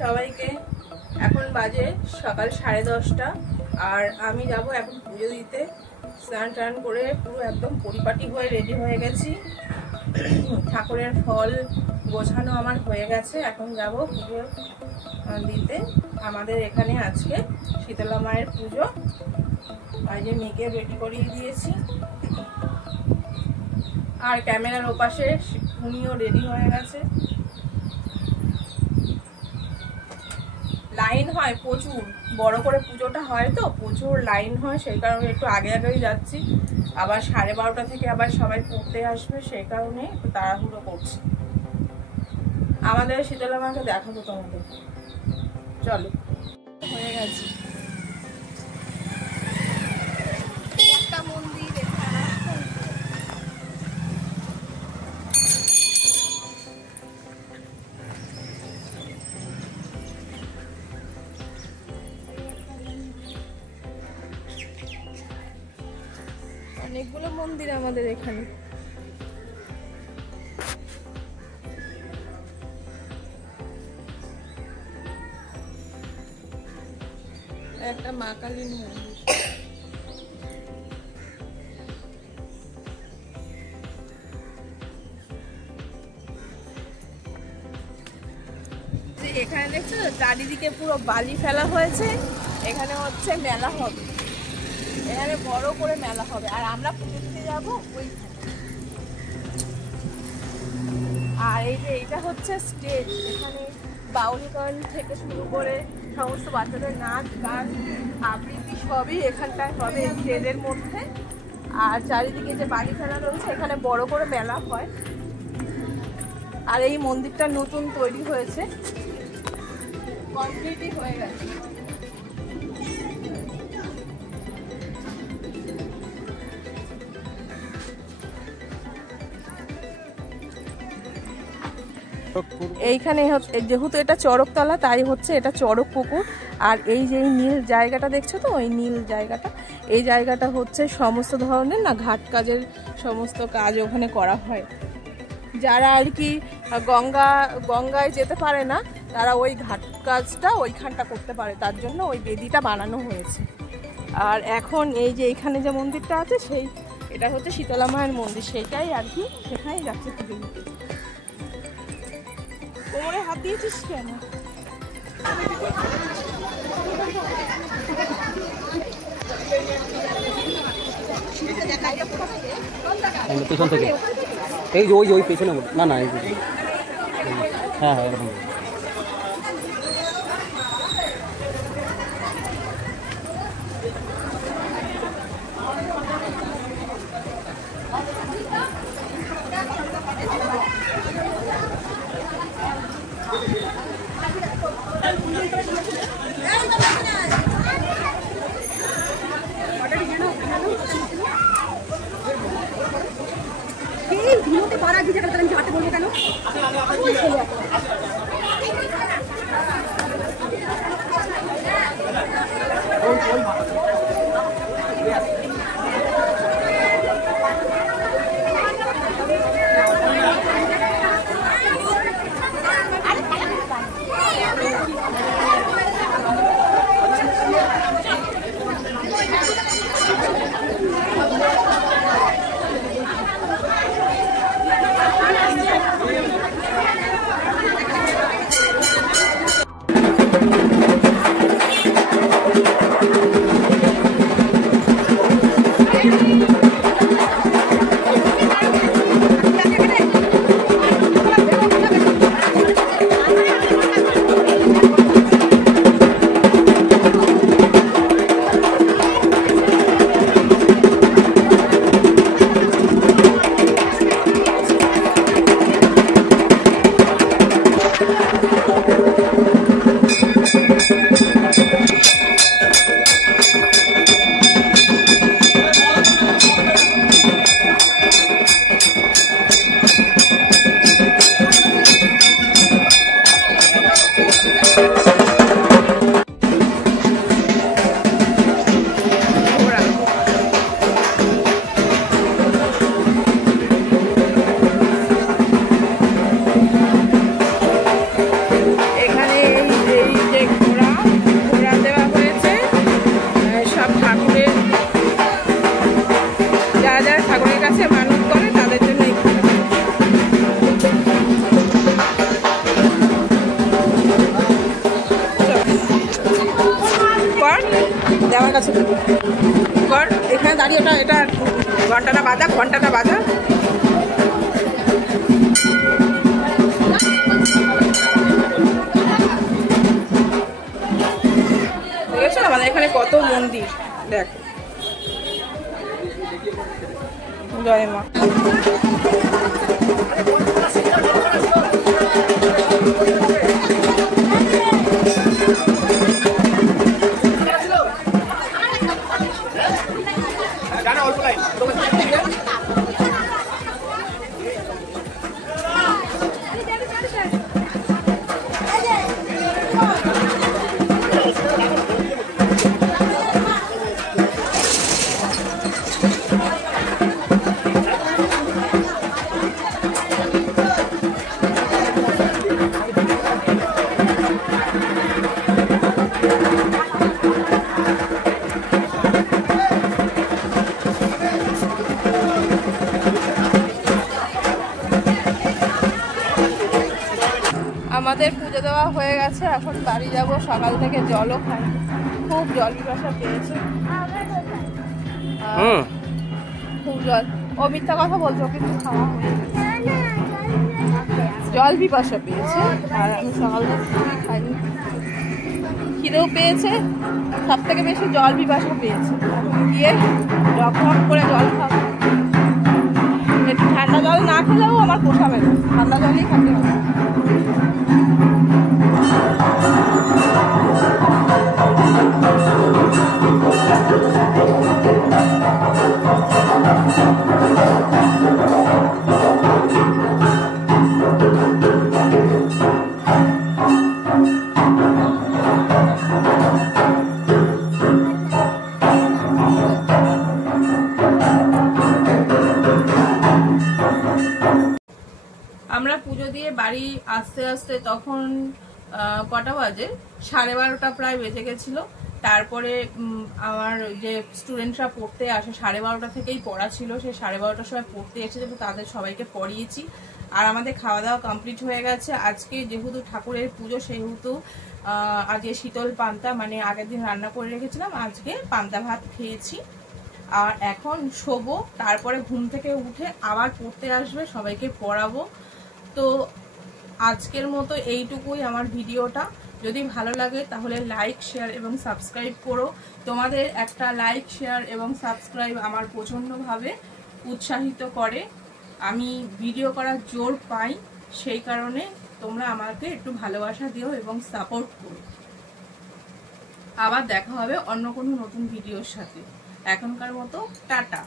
সবাইকে। এখন বাজে সকাল 10:30 আর আমি যাব এখন পুজো দিতে। স্নান টান করে পুরো একদম পরিপাটি হয়ে রেডি হয়ে গেছি। ঠাকুরের ফল গোছানো আমার হয়ে গেছে। এখন যাব পুজো দিতে। আমাদের এখানে আজকে শীতলা মায়ের পুজো। আর যে মেয়েকে রেডি করিয়ে দিয়েছি, আর ক্যামেরার ওপাশে উনিও রেডি হয়ে গেছে। লাইন হয় প্রচুর, বড় করে পুজোটা হয় তো প্রচুর লাইন হয়, সেই কারণে একটু আগে আগেই যাচ্ছি। আবার 12:30 থেকে আবার সবাই পড়তে আসবে, সেই কারণে একটু তাড়াহুড়ো করছি। আমাদের শীতলা মাকে দেখাবো তোমাদের, চলো। হয়ে গেছে একটা মন্দির অনেকগুলো মন্দির আমাদের এখানে। একটা মা কালীর মন্দির। এখানে দেখছো চারিদিকে পুরো বালি ফেলা হয়েছে। এখানে হচ্ছে মেলা হবে, এখানে বড় করে মেলা হবে। আর আমরা পুজো দিতে যাবো ওইখানে। আর এই যে এটা হচ্ছে স্টেজ, এখানে বাউল গান থেকে শুরু করে সমস্ত বাচ্চাদের নাচ গান আবৃত্তি সবই এখানটায় হবে স্টেজের মধ্যে। আর চারিদিকে যে বালি ফেলা রয়েছে, এখানে বড় করে মেলা হয়। আর এই মন্দিরটা নতুন তৈরি হয়েছে, কমপ্লিটই হয়ে গেছে। এইখানে যেহেতু এটা চড়কতলা, তাই হচ্ছে এটা চড়ক পুকুর। আর এই যে নীল জায়গাটা দেখছো তো, ওই নীল জায়গাটা, এই জায়গাটা হচ্ছে সমস্ত ধরনের না ঘাট কাজের সমস্ত কাজ ওখানে করা হয়। যারা আর কি গঙ্গায় যেতে পারে না, তারা ওই ঘাট কাজটা ওইখানটা করতে পারে, তার জন্য ওই বেদিটা বানানো হয়েছে। আর এখন এই যে এইখানে যে মন্দিরটা আছে, এটা হচ্ছে শীতলা মায়ের মন্দির, সেইটাই আর কি সেখানেই যাচ্ছে পুজো দিতে। কোমরে হাত দিয়েছিস কেন? পেছন থেকে এই যে ওই পেছনে না না এই হ্যাঁ হ্যাঁ এরকম। পাড়া দিতে কেন? আমার কাছে কর, এখানে দাঁড়িয়ে ওটা এটা ঘন্টাটা বাজা দেখেছো আমাদের এখানে কত মন্দির, দেখ জয় মা। আমাদের পুজো দেওয়া হয়ে গেছে, এখন বাড়ি যাব। সকাল থেকে জলও খাই, খুব জল পিপাসা পেয়েছে, খুব জল। ও মিথ্যা কথা বলছো, কিন্তু খাওয়া হয়ে গেছে, জল পিপাসা পেয়েছে। আর আমি সকাল থেকে খাইনি, খিদেও পেয়েছে, সব থেকে বেশি জল পিপাসা পেয়েছে। গিয়ে রকম করে জল খাবো, একটু ঠান্ডা জল না খেলেও আমার পোষাবে না, ঠান্ডা জলই খেতে হবে। আমরা পুজো দিয়ে বাড়ি আস্তে আস্তে তখন কটা বাজে, 12:30 প্রায় বেজে গেছিল। তারপরে আমার যে স্টুডেন্টরা পড়তে আসে, 12:30 থেকেই পড়া ছিল, সেই 12:30টার সময় পড়তে এসেছে, তো তাদের সবাইকে পড়িয়েছি। আর আমাদের খাওয়া দাওয়া কমপ্লিট হয়ে গেছে। আজকে যেহেতু ঠাকুরের পুজো, সেহেতু আজকে শীতল পান্তা, মানে আগের দিন রান্না করে রেখেছিলাম, আজকে পান্তা ভাত খেয়েছি। আর এখন শোবো, তারপরে ঘুম থেকে উঠে আবার পড়তে আসবে, সবাইকে পড়াবো। তো আজকের মতো এইটুকুই আমার ভিডিওটা। যদি ভালো লাগে তাহলে লাইক, শেয়ার এবং সাবস্ক্রাইব করো। তোমাদের একটা লাইক, শেয়ার এবং সাবস্ক্রাইব আমার প্রচণ্ডভাবে উৎসাহিত করে, আমি ভিডিও করার জোর পাই। সেই কারণে তোমরা আমাকে একটু ভালোবাসা দিও এবং সাপোর্ট করো। আবার দেখা হবে অন্য কোনো নতুন ভিডিওর সাথে। এখনকার মতো টাটা।